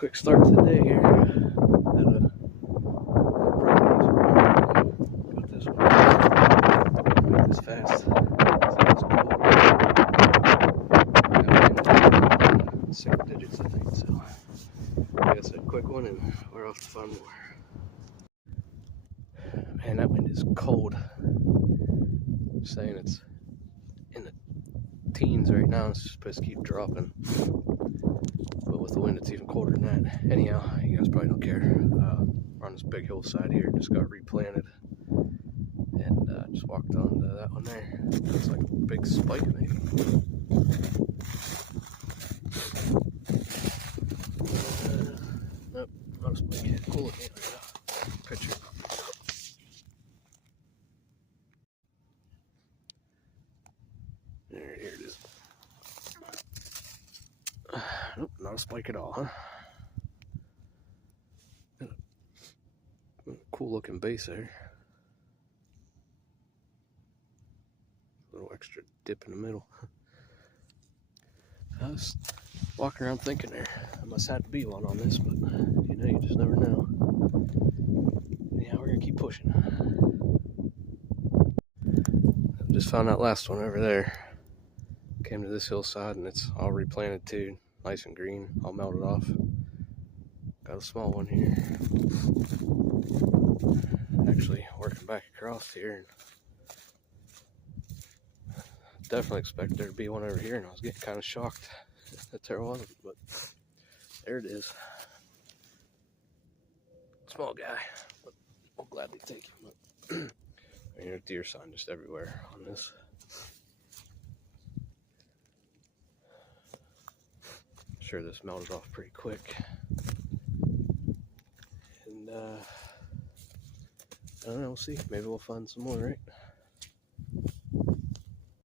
quick start to the day here. Got this one. Make this fast. Single digits, I think. So I guess a quick one, and we're off to find more. Man, that wind is cold. I'm saying it's in the teens right now. It's supposed to keep dropping. But with the wind, it's even colder than that. Anyhow, you guys probably don't care. We're on this big hillside here. Just got replanted. And just walked onto that one there. Looks like a big spike maybe. Nope, not a spike yet. Cool looking picture. Here it is. Nope, not a spike at all, huh? Cool looking base there. A little extra dip in the middle. I was walking around thinking there must have to be one on this, but you know, you just never know. Anyhow, we're gonna keep pushing. I just found that last one over there. Came to this hillside and it's all replanted too. Nice and green, all melted off. Got a small one here. Actually working back across here. Definitely expected there to be one over here, and I was getting kind of shocked that there wasn't, but there it is. Small guy, but I'll gladly take him. But there's deer sign just everywhere on this. I'm sure this melted off pretty quick. And I don't know, we'll see. Maybe we'll find some more, right?